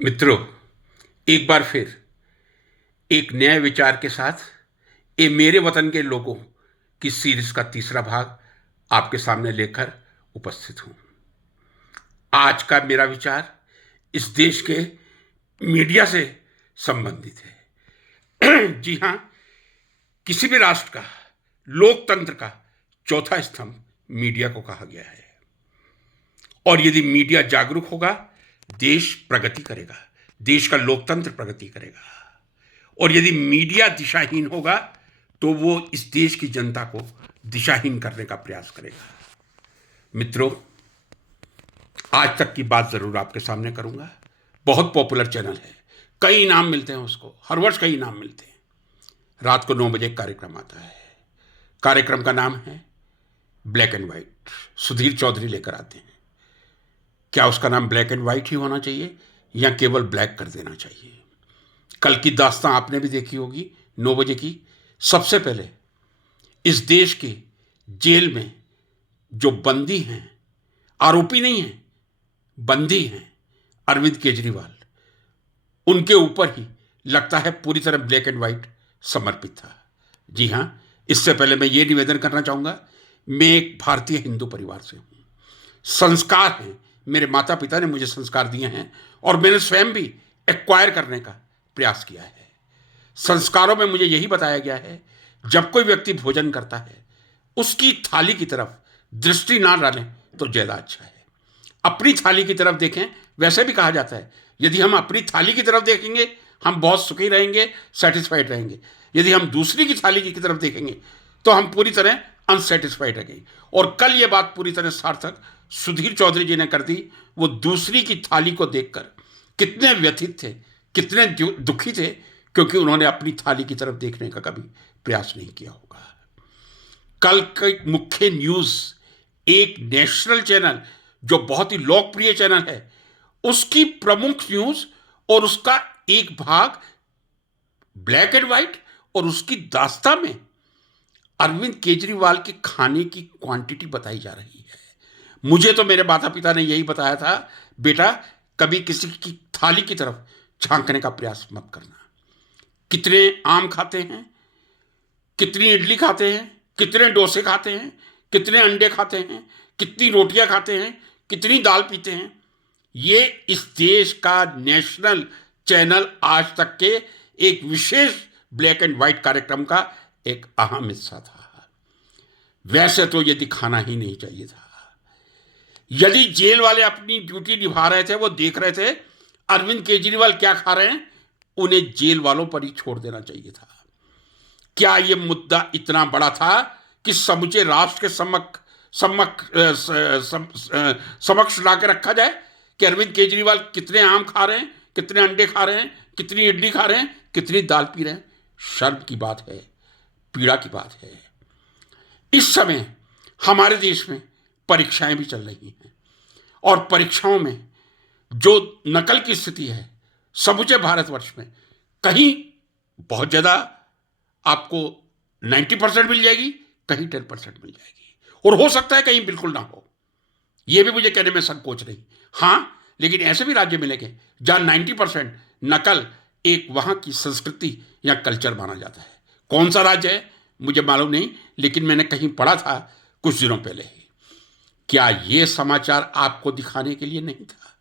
मित्रों, एक बार फिर एक नए विचार के साथ ये मेरे वतन के लोगों की सीरीज का तीसरा भाग आपके सामने लेकर उपस्थित हूं। आज का मेरा विचार इस देश के मीडिया से संबंधित है। जी हां, किसी भी राष्ट्र का, लोकतंत्र का चौथा स्तंभ मीडिया को कहा गया है। और यदि मीडिया जागरूक होगा, देश प्रगति करेगा, देश का लोकतंत्र प्रगति करेगा। और यदि मीडिया दिशाहीन होगा तो वो इस देश की जनता को दिशाहीन करने का प्रयास करेगा। मित्रों, आज तक की बात जरूर आपके सामने करूंगा। बहुत पॉपुलर चैनल है, कई इनाम मिलते हैं उसको, हर वर्ष कई इनाम मिलते हैं। रात को 9 बजे एक कार्यक्रम आता है। कार्यक्रम का नाम है black and white. Sudhir Chaudhary लेकर आते हैं। क्या उसका नाम ब्लैक एंड व्हाइट ही होना चाहिए या केवल ब्लैक कर देना चाहिए? कल की दास्तां आपने भी देखी होगी 9 बजे की। सबसे पहले इस देश के जेल में जो बंदी हैं, आरोपी नहीं हैं, बंदी हैं, अरविंद केजरीवाल, उनके ऊपर ही लगता है पूरी तरह ब्लैक एंड व्हाइट समर्पित था। जी हां, इससे पहले मैं ये निवेदन करना चाहूंगा, मैं एक भारतीय हिंदू परिवार से हूं। संस्कार हैं, मेरे माता पिता ने मुझे संस्कार दिए हैं और मैंने स्वयं भी एक्वायर करने का प्रयास किया है। संस्कारों में मुझे यही बताया गया है, जब कोई व्यक्ति भोजन करता है उसकी थाली की तरफ दृष्टि ना डालें तो ज्यादा अच्छा है। अपनी थाली की तरफ देखें। वैसे भी कहा जाता है, यदि हम अपनी थाली की तरफ देखेंगे हम बहुत सुखी रहेंगे, सेटिस्फाइड रहेंगे। यदि हम दूसरी की थाली की तरफ देखेंगे तो हम पूरी तरह अनसेटिस्फाइड रहेंगे। और कल ये बात पूरी तरह सार्थक सुधीर चौधरी जी ने कर दी। वो दूसरी की थाली को देखकर कितने व्यथित थे, कितने दुखी थे, क्योंकि उन्होंने अपनी थाली की तरफ देखने का कभी प्रयास नहीं किया होगा। कल के मुख्य न्यूज, एक नेशनल चैनल जो बहुत ही लोकप्रिय चैनल है, उसकी प्रमुख न्यूज और उसका एक भाग ब्लैक एंड व्हाइट और उसकी दास्तां में अरविंद केजरीवाल के खाने की क्वांटिटी बताई जा रही है। मुझे तो मेरे माता पिता ने यही बताया था, बेटा कभी किसी की थाली की तरफ झांकने का प्रयास मत करना। कितने आम खाते हैं, कितनी इडली खाते हैं, कितने डोसे खाते हैं, कितने अंडे खाते हैं, कितनी रोटियां खाते हैं, कितनी दाल पीते हैं। ये इस देश का नेशनल चैनल आज तक के एक विशेष ब्लैक एंड व्हाइट कार्यक्रम का एक अहम हिस्सा था। वैसे तो ये दिखाना ही नहीं चाहिए था। यदि जेल वाले अपनी ड्यूटी निभा रहे थे, वो देख रहे थे अरविंद केजरीवाल क्या खा रहे हैं, उन्हें जेल वालों पर ही छोड़ देना चाहिए था। क्या यह मुद्दा इतना बड़ा था कि समूचे राष्ट्र के समक्ष ला के रखा जाए कि अरविंद केजरीवाल कितने आम खा रहे हैं, कितने अंडे खा रहे हैं, कितनी इडली खा रहे हैं, कितनी दाल पी रहे हैं? शर्म की बात है, पीड़ा की बात है। इस समय हमारे देश में परीक्षाएं भी चल रही हैं और परीक्षाओं में जो नकल की स्थिति है समूचे भारतवर्ष में, कहीं बहुत ज़्यादा आपको 90% मिल जाएगी, कहीं 10% मिल जाएगी, और हो सकता है कहीं बिल्कुल ना हो। यह भी मुझे कहने में संकोच नहीं। हाँ, लेकिन ऐसे भी राज्य मिलेंगे जहां 90% नकल एक वहां की संस्कृति या कल्चर माना जाता है। कौन सा राज्य है मुझे मालूम नहीं, लेकिन मैंने कहीं पढ़ा था कुछ दिनों पहले ही। क्या यह समाचार आपको दिखाने के लिए नहीं था?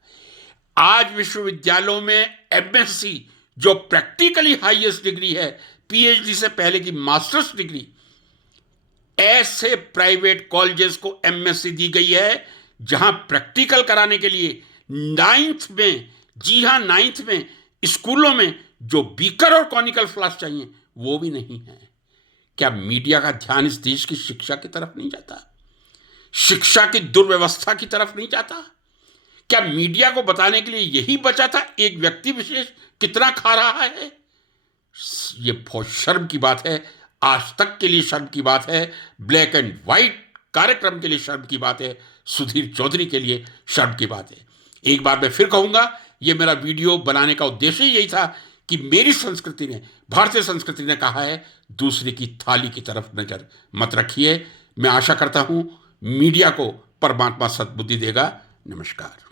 आज विश्वविद्यालयों में एमएससी, जो प्रैक्टिकली हाईएस्ट डिग्री है, पीएचडी से पहले की मास्टर्स डिग्री, ऐसे प्राइवेट कॉलेजेस को एमएससी दी गई है जहां प्रैक्टिकल कराने के लिए 9th में, जी हां 9th में, स्कूलों में जो बीकर और कॉनिकल फ्लास्क चाहिए वो भी नहीं है। क्या मीडिया का ध्यान इस देश की शिक्षा की तरफ नहीं जाता? शिक्षा की दुर्व्यवस्था की तरफ नहीं जाता? क्या मीडिया को बताने के लिए यही बचा था एक व्यक्ति विशेष कितना खा रहा है? ये बहुत शर्म की बात है। आज तक के लिए शर्म की बात है, ब्लैक एंड व्हाइट कार्यक्रम के लिए शर्म की बात है, सुधीर चौधरी के लिए शर्म की बात है। एक बार मैं फिर कहूंगा, ये मेरा वीडियो बनाने का उद्देश्य यही था कि मेरी संस्कृति ने, भारतीय संस्कृति ने कहा है, दूसरे की थाली की तरफ नजर मत रखिए। मैं आशा करता हूं मीडिया को परमात्मा सद्बुद्धि देगा। नमस्कार।